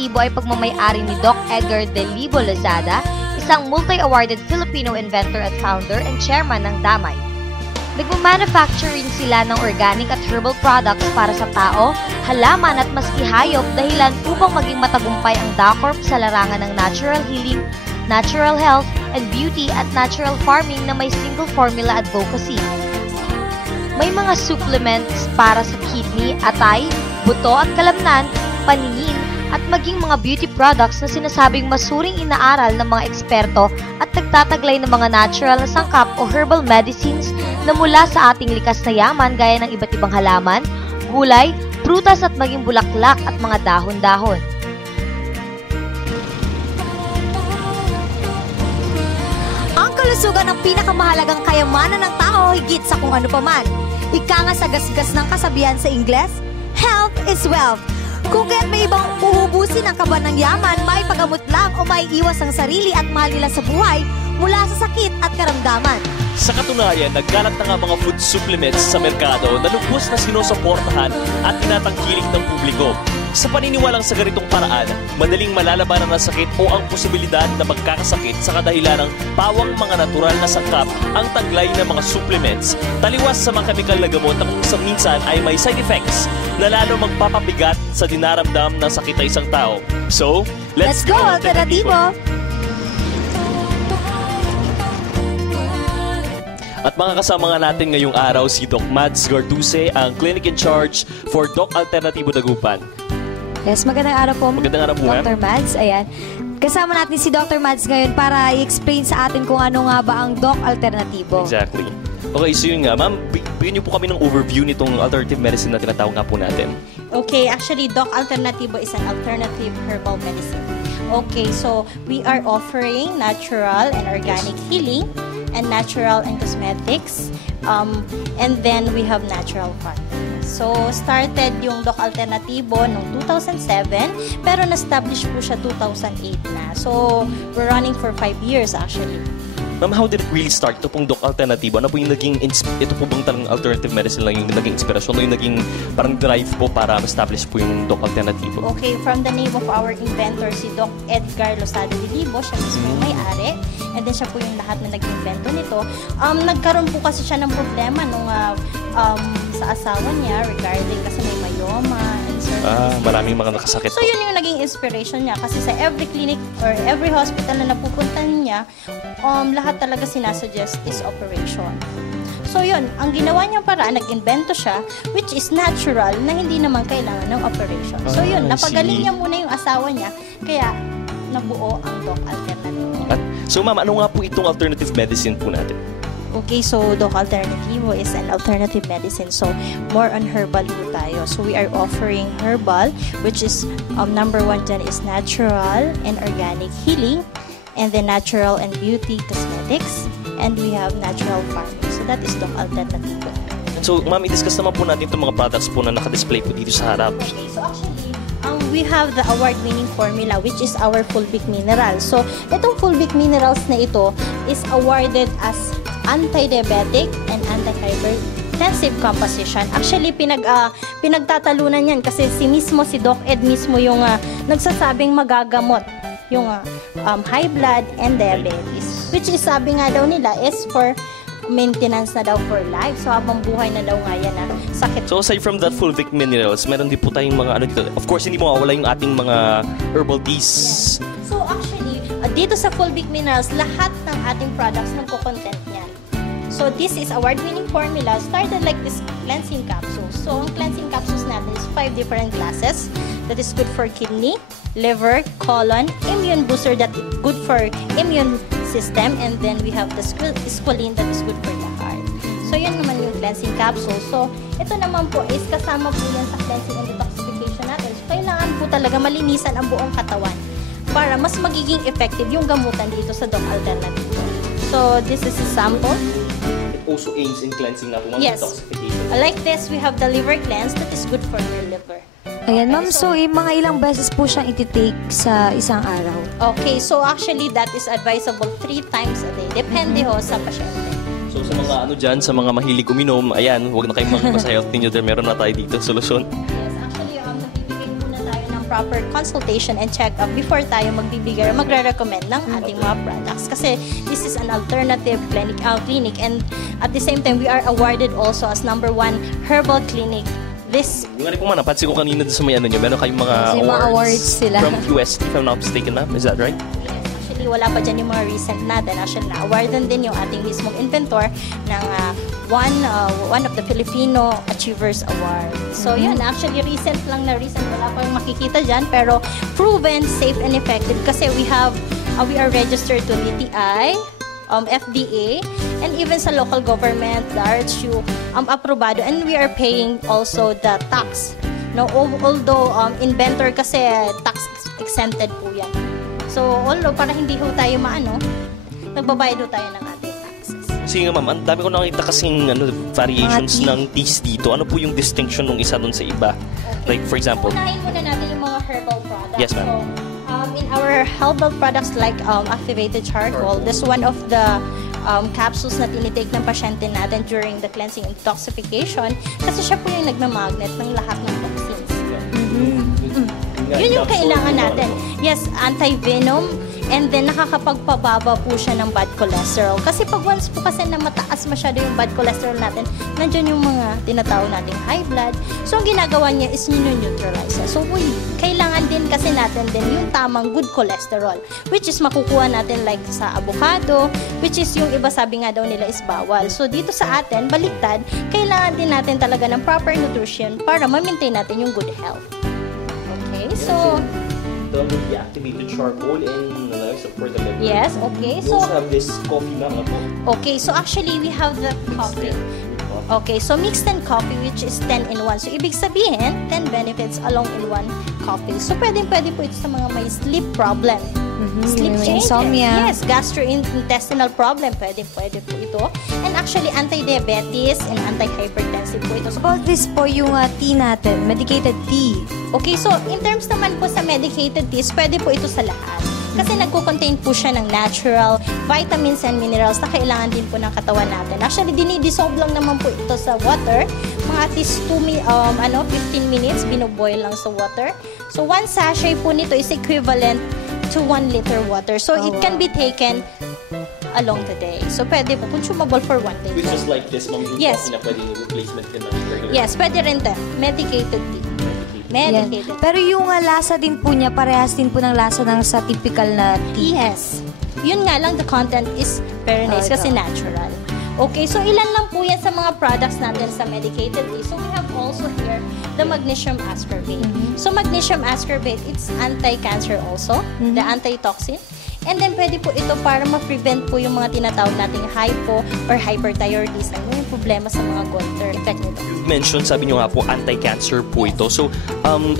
Alternatibo ay pagmamay-ari ni Doc Edgar De Libo Lozada, isang multi-awarded Filipino inventor at founder and chairman ng Damay. Nagmamanufacture rin sila ng organic at herbal products para sa tao, halaman at maski hayop dahilan upang maging matagumpay ang DACorp sa larangan ng natural healing, natural health, and beauty at natural farming na may single formula advocacy. May mga supplements para sa kidney, atay, buto at kalamnan, paningin, at maging mga beauty products na sinasabing masuring inaaral ng mga eksperto at nagtataglay ng mga natural na sangkap o herbal medicines na mula sa ating likas na yaman gaya ng iba't ibang halaman, gulay, prutas at maging bulaklak at mga dahon-dahon. Ang kalusugan ang pinakamahalagang kayamanan ng tao higit sa kung ano paman. Ika nga sa gasgas ng kasabihan sa Ingles, health is wealth. Kung kaya't may ibang uhubusin ang kaban ng yaman, may paggamot lang o may iwas ang sarili at mahal nila sa buhay mula sa sakit at karamdaman. Sa katunayan, nagkalat na nga mga food supplements sa merkado na lubos na sinusuportahan at tinatangkilik ng publiko. Sa paniniwalang sa ganitong paraan, madaling malalabanan ng sakit o ang posibilidad na magkakasakit sa kadahilan ng pawang mga natural na sangkap ang taglay ng mga supplements, taliwas sa mga kemikal na gamot na kung sa minsan ay may side effects na lalo magpapabigat sa dinaramdam ng sakit ng isang tao. So, let's go, Alternatibo! At mga kasama nga natin ngayong araw si Doc Mads Garduse, ang clinic in charge for Doc Alternatibo Dagupan. Yes, magandang araw po. Magandang araw po, Dr. Mads, ayan. Kasama natin si Dr. Mads ngayon para i-explain sa atin kung ano nga ba ang Doc Alternatibo. Exactly. Okay, so yun nga, ma'am, bigyan niyo po kami ng overview nitong alternative medicine na tinatawag nga po natin. Okay, actually, Doc Alternatibo is an alternative herbal medicine. Okay, so we are offering natural and organic healing and natural and cosmetics, and then we have natural fat. So, started yung Doc Alternatibo noong 2007, pero na-establish po siya 2008 na. So, we're running for 5 years actually. Ma'am, how did it really start? Ito pong Doc Alternatibo, ano po yung naging, ito po bang talagang alternative medicine lang yung naging inspirasyon o yung naging parang drive po para ma-establish po yung Doc Alternatibo? Okay, from the name of our inventor, si Doc Edgar Lozada De Libo, siya mismo yung may-ari, and then siya po yung lahat na nag-invento nito. Nagkaroon po kasi siya ng problema nung sa asawa niya regarding kasi may myoma and surgery. Maraming mga nakasakit So, yun yung naging inspiration niya kasi sa every clinic or every hospital na napupunta niya, lahat talaga sinasuggest is operation. So yun, ang ginawa niyang paraan, nag-invento siya, which is natural, na hindi naman kailangan ng operation. So yun, napagaling niya muna yung asawa niya, kaya nabuo ang Doc Alternativo. So ma'am, ano nga po itong alternative medicine po natin? Okay, so Doc Alternativo is an alternative medicine. So, more on herbal po tayo. So, we are offering herbal, which is, number one dyan is natural and organic healing, and then natural and beauty cosmetics, and we have natural farming. So, that is Doc Alternativo. So, ma'am, i-discuss naman po natin itong mga products po na naka-display po dito sa harap. Okay, so actually, we have the award-winning formula, which is our Fulvic Mineral. So, itong Fulvic Minerals na ito is awarded as anti-diabetic and anti-hypertensive composition. Actually, pinagtatalunan yan kasi si Doc Ed mismo yung nagsasabing magagamot yung high blood and diabetes. Which is, sabi nga daw nila, is for maintenance na daw for life. So, habang buhay na daw nga yan sakit. So, aside from that Fulvic Minerals, meron din po tayong mga ano dito. Of course, hindi mo mawala yung ating mga herbal teas. Yeah. So, actually, dito sa Fulvic Minerals, lahat ng ating products nagko-content niyan. So, this is award-winning formula. Started like this cleansing capsules. So, ang cleansing capsules natin is 5 different classes. That is good for kidney, liver, colon, immune booster that is good for immune system, and then we have the squalene that is good for the heart. So, yun naman yung cleansing capsule. So, ito naman po is kasama po yan sa cleansing and detoxification natin. So, kailangan po talaga malinisan ang buong katawan para mas magiging effective yung gamutan dito sa Doc Alternativo. So, this is a sample. It also aims in cleansing na po mga detoxification. Like this, we have the liver cleanse that is good for your liver. Ayan, ma'am. So, mga ilang beses po siyang iti-take sa isang araw? Okay, so actually, that is advisable 3 times a day. Depende ho sa pasyente. So, sa mga ano dyan, sa mga mahilig uminom, ayan, huwag na kayong magpasa health ninyo. Meron na tayo dito, solusyon. Yes, actually, nagbibigay muna tayo ng proper consultation and check-up before tayo magbibigay or magre-recommend ng ating mga products. Kasi this is an alternative clinic and at the same time, we are awarded also as #1 herbal clinic. This Yung po napansin ko kanina sa may ano nyo, meron kayong mga May mga awards sila. from QST, if I'm not mistaken, ma'am. Is that right? actually wala pa dyan yung mga recent natin. Actually, na-awardan din yung ating mismong inventor ng one of the Filipino Achievers Award. So, yun. Actually, recent, wala pa yung makikita dyan. Pero, proven, safe, and effective. Kasi we are registered to DTI, FDA, and even sa local government, the RHU, aprobado. And we are paying also the tax. No, although inventor kasi tax exempted po yan. So, although para hindi ho tayo nagbabayad ho tayo ng ating taxes. Sige nga ma'am, ang dami ko nakita kasing variations ng teas dito. Ano po yung distinction ng isa dun sa iba? Okay. Like for example? Unahin muna natin yung mga herbal products. Yes, ma'am. So, in our herbal products like activated charcoal, this one of the capsules na tinitake ng pasyente natin during the cleansing and detoxification kasi siya po yung nagmamagnet ng lahat ng toxins. Yun yung kailangan natin. Yes, anti-venom, and then nakakapagpababa po siya ng bad cholesterol. Kasi pag once po kasi na mataas masyado yung bad cholesterol natin, nandyan yung mga tinatawag nating high blood. So, ang ginagawa niya is neutralize. So, kailangan din kasi natin din yung tamang good cholesterol, which is makukuha natin like sa avocado, which is yung iba sabi nga daw nila is bawal. So, dito sa atin, baliktad, kailangan din natin talaga ng proper nutrition para ma-maintain natin yung good health. Okay, so the activated charcoal and for the liver. yes, okay. We So also have this coffee na po. okay, so actually we have the coffee. Okay, so mixed and coffee which is 10 in 1. So ibig sabihin, 10 benefits along in one coffee. So pwede po ito sa mga may sleep problem. Sleep may changes. insomnia. Yes, gastrointestinal problem. Pwede po ito. And actually, anti-diabetes and anti-hypertensive po ito. So, About this po yung tea natin, medicated tea. okay, so in terms naman po sa medicated teas, pwede po ito sa lahat. Kasi nagko-contain po siya ng natural vitamins and minerals na kailangan din po ng katawan natin. Actually, dinidissolve lang naman po ito sa water. Mga at least 15 minutes, binoboil lang sa water. So, one sachet po nito is equivalent to 1 liter water. So, it can be taken along the day. So, pwede po, consumable for 1 day. Which is like this, ma'am, yung Yes. coffee na pwede replacement din ng regular. Yes, pwede rin ito. Medicated tea. Yan. Medicated. Pero yung lasa din po niya, parehas din po ng lasa ng sa typical na tea. Yes. Yun nga lang, the content is very nice Oh, kasi ito. natural. Okay, so ilan lang po yan sa mga products natin sa medicated tea. So we have also here the magnesium ascorbate. So magnesium ascorbate, it's anti-cancer also, the antitoxin. And then pwede po ito para ma-prevent po yung mga tinatawag nating hypo or hyperthyroidism, yung problema sa mga goiter effect nito. You mentioned, sabi nyo nga po, anti-cancer po ito. So,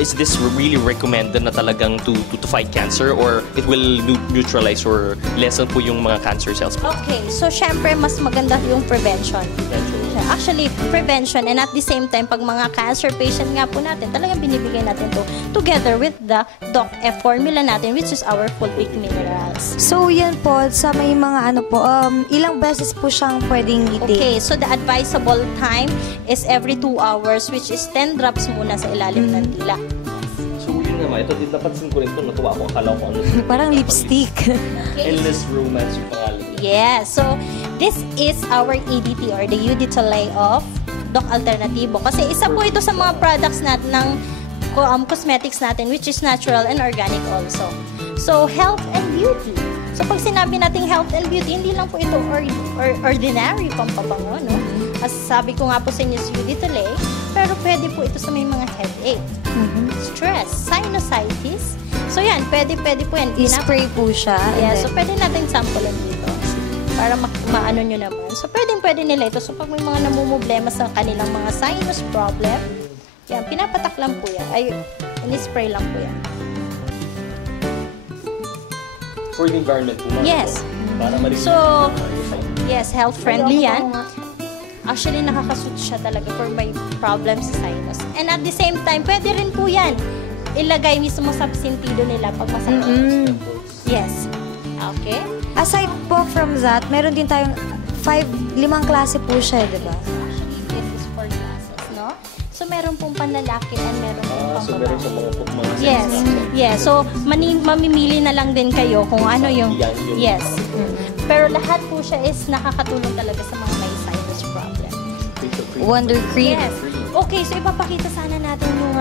is this really recommended na talagang to fight cancer or it will neutralize or lessen po yung mga cancer cells po? Okay, so syempre mas maganda yung prevention. Actually, prevention and at the same time, pag mga cancer patient nga po natin, talagang binibigay natin to together with the Doc F formula natin, which is our fulvic minerals. So, yan po, sa may mga ilang beses po siyang pwedeng i-take. Okay, so the advisable time is every 2 hours, which is 10 drops muna sa ilalim ng dila. So, yun naman. Ito, napansin ko rin ito. Natuwa ko. Akala ko ano. Parang lipstick. Endless romance yung pangalan. Yeah, so this is our EDT or the Uditolay of Doc Alternativo. Kasi isa po ito sa mga products natin ng cosmetics natin which is natural and organic also. So, health and beauty. So, pag sinabi nating health and beauty, hindi lang po ito ordinary pampabango, no? As sabi ko nga po sa inyo, Uditolay, pero pwede po ito sa may mga headache, stress, sinusitis. So, yan, pwede po yan. I-spray po siya. Yeah, and so pwede natin samplean dito para maano nyo naman. So, pwede nila ito. So, pag may mga namumblema sa kanilang mga sinus problem, yan, pinapatak lang po yan. Ay, in-spray lang po yan. For the environment po, ma'am. Yes. Para ma-reduce So, yung yes, health-friendly yan. Actually, nakakasuit siya talaga for may problems sa sinus. And at the same time, pwede rin po yan. Ilagay mismo sa sentido nila pag masakit. Yes. Okay. aside po from that, meron din tayong 5 klase po siya, di ba? Actually, this is for glasses, no? So, meron pong panlalaki and meron pong pambabae. So meron sa mga Yes. Yes. So, mamimili na lang din kayo kung ano yung... Yes. Pero lahat po siya is nakakatulong talaga sa mga may sinus problem. Wonder Cream. Yes. Okay, so ipapakita sana natin yung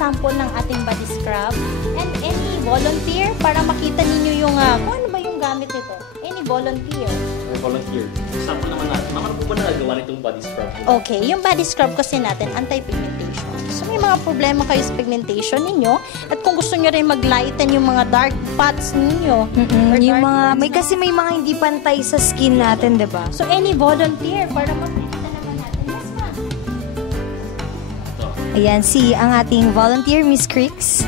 sample ng ating body scrub. And any volunteer para makita ninyo yung kung ano ba yung gamit nito. Any volunteer. Volunteer. Sample naman natin. Mama, ano po ba nagagawa nitong body scrub? Okay, yung body scrub kasi natin, anti-pigmentation. So may mga problema kayo sa pigmentation ninyo. At kung gusto nyo rin mag-lighten yung mga dark spots ninyo. or Yung dark mga, spots may kasi may mga hindi pantay sa skin natin, di ba? So any volunteer para makita naman natin. Yes, ma'am. Ayan, ang ating volunteer, Miss Creeks.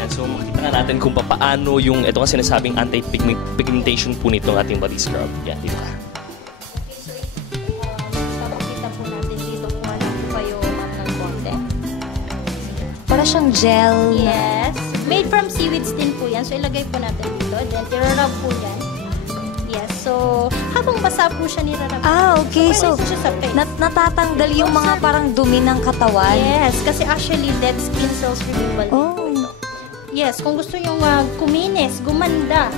Yan, so makita nga natin kung paano yung ito nga sinasabing anti-pigmentation po nitong ating body scrub. Yan, dito ka. Papakita po natin dito kung ano po kayo ng konti. Para siyang gel. Yes. Made from seaweeds din po yan. So ilagay po natin dito. Then i-rub po yan. Yes. So habang basa po siya nirarab. Okay. So, pwede siya sa face. natatanggal yung mga parang dumi ng katawan. Yes. Kasi actually dead skin cells removal. Oh. Yes. Kung gusto yung kuminis, gumanda,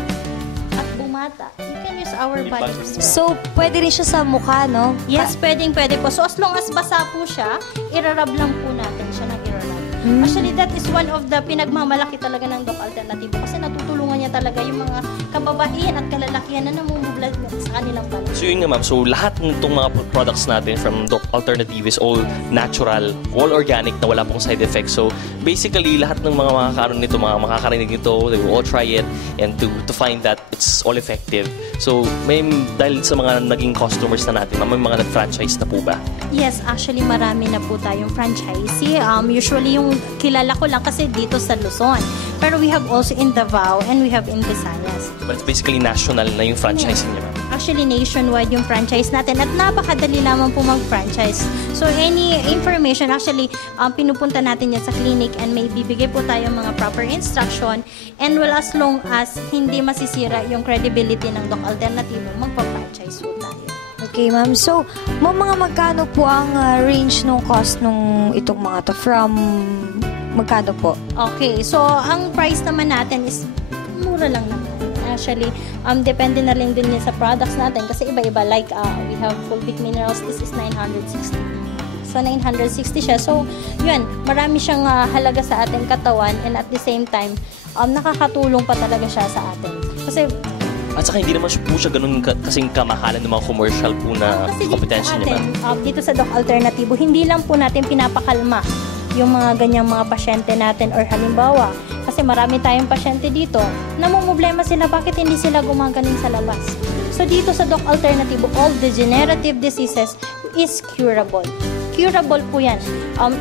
at bumata, you can use our body scrub. So, pwede rin siya sa mukha, no? Yes, pwede po. So, as long as basa po siya, irarab lang po natin siya ng irarab. Actually, that is one of the pinagmamalaki talaga ng Doc Alternativo kasi natutulungan niya talaga yung mga kababaihan at kalalakihan na namumublag sa kanilang balat. So yun nga ma'am, so lahat ng itong mga products natin from Doc Alternative is all natural, all organic na wala pong side effects. So basically, lahat ng mga makakaroon nito, mga makakarinig nito, they will all try it and to find that it's all effective. So may dahil sa mga naging customers na natin, may mga nag-franchise na po ba? Yes, actually marami na po tayong franchisee. Usually yung kilala ko lang kasi dito sa Luzon. Pero we have also in Davao and we have in Visayas. But it's basically national na yung franchising niya ma'am. Actually, nationwide yung franchise natin at napakadali lamang po mag-franchise. So, any information, actually, pinupunta natin yan sa clinic and may bibigay po tayo mga proper instruction and well, as long as hindi masisira yung credibility ng Doc Alternativo, magpa-franchise po tayo. Okay, ma'am. So, mga magkano po ang range nung cost nung itong mga to? From magkano po? Okay, so ang price naman natin is mura lang naman. Actually, depende na rin din yan sa products natin kasi iba-iba. Like, we have Fulvic Minerals, this is 960. So, 960 siya. So, yun, marami siyang halaga sa ating katawan and at the same time, nakakatulong pa talaga siya sa atin. Kasi, At saka hindi naman po siya ganun kasing kamahalan ng mga commercial po na kasi kompetensya niya ma'am. dito sa Doc Alternativo, hindi lang po natin pinapakalma yung mga ganyang mga pasyente natin or halimbawa, kasi marami tayong pasyente dito, namumblema sila bakit hindi sila gumagaling sa labas. So dito sa Doc Alternativo, all degenerative diseases is curable. Curable po yan.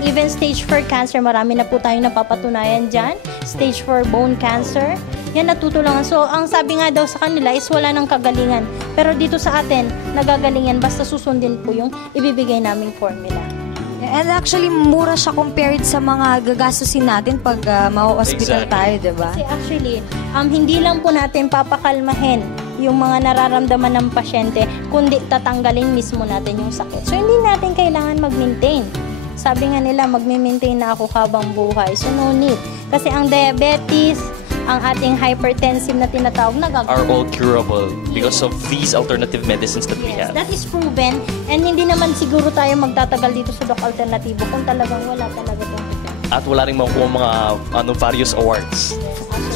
Even stage 4 cancer, marami na po tayong napapatunayan dyan. Stage 4 bone cancer, yan natutulungan. So, ang sabi nga daw sa kanila is wala ng kagalingan. Pero dito sa atin, nagagalingan basta susundin po yung ibibigay naming formula. And actually, mura siya compared sa mga gagastusin natin pag ma-hospital Exactly. tayo, diba? Kasi actually, hindi lang po natin papakalmahin yung mga nararamdaman ng pasyente, kundi tatanggalin mismo natin yung sakit. So, hindi natin kailangan mag-maintain. Sabi nga nila, mag-maintain na ako habang buhay. So, no need. Kasi ang diabetes, ang ating hypertensive na tinatawag na Are all curable because of these alternative medicines that we Yes, have. that is proven. And hindi naman siguro tayo magtatagal dito sa Doc Alternativo kung talagang wala talaga itong effect. At wala rin makukuha mga various awards.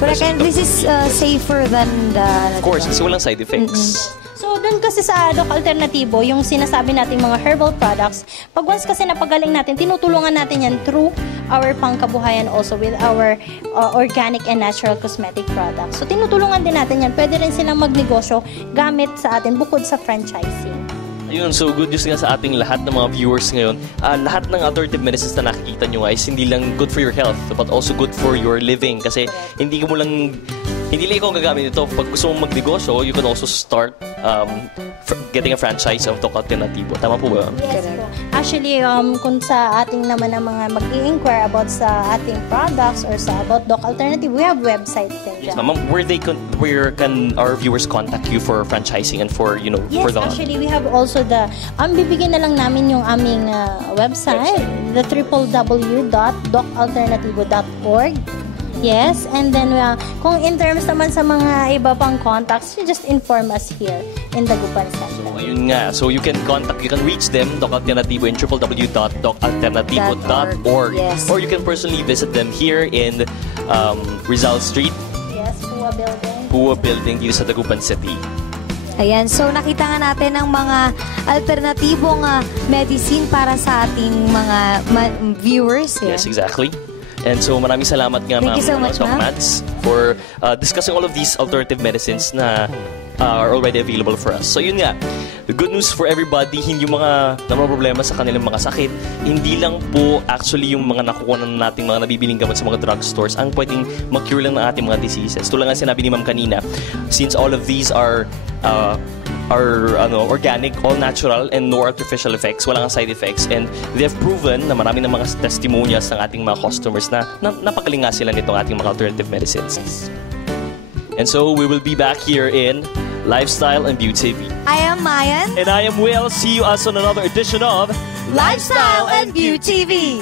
So, like, and this is safer than the... Of course, kasi walang side effects. So, dun kasi sa Doc Alternativo, yung sinasabi nating mga herbal products, pag once kasi napagaling natin, tinutulungan natin yan through our pangkabuhayan also with our organic and natural cosmetic products. So, tinutulungan din natin yan. Pwede rin silang magnegosyo gamit sa atin bukod sa franchising. Ayun, so good news nga sa ating lahat ng mga viewers ngayon. Lahat ng alternative medicines na nakikita nyo is hindi lang good for your health, but also good for your living. Kasi hindi Hindi lang ikaw ang gagamit ito. Pag gusto mong magnegosyo, you can also start getting a franchise of Doc Alternativo. Tama po ba? Yes po. Actually, kung sa ating naman ang mga mag-i-inquire about sa ating products or sa about Doc Alternative, we have website din Yes, dyan. ma'am. Where can our viewers contact you for franchising and for, you know, Yes, for the... actually, we have also bibigyan na lang namin yung aming website, the www.docalternativo.org. Yes, and then kung in terms naman sa mga iba pang contacts, you just inform us here in Dagupan Center. Ayun nga. So you can reach them, Doc Alternativo, in www.docalternativo.org. Yes. Or you can personally visit them here in Rizal Street, Yes, Hua Building. Hua Building, dito sa Dagupan City. Ayan, so nakita nga natin ang mga alternatibong medicine para sa ating mga viewers. Yes, exactly. And so maraming salamat nga, Thank you so much, Doc ma'am. Mads, for discussing all of these alternative medicines na are already available for us. So yun nga, the good news for everybody, hindi yung mga problema sa kanilang mga sakit, hindi lang po actually yung mga nakukuha na nating mga nabibiling gamot sa mga drugstores ang pwedeng mag-cure lang ng ating mga diseases. Tulad nga sinabi ni Ma'am kanina, since all of these are organic, all natural, and no artificial effects, walang side effects, and they have proven na marami ng mga testimonials ng ating mga customers na napagaling nga sila nitong ating mga alternative medicines. And so we will be back here in Lifestyle and Beauty TV. I am Mayan. And I am Will. See you us on another edition of Lifestyle and Beauty TV.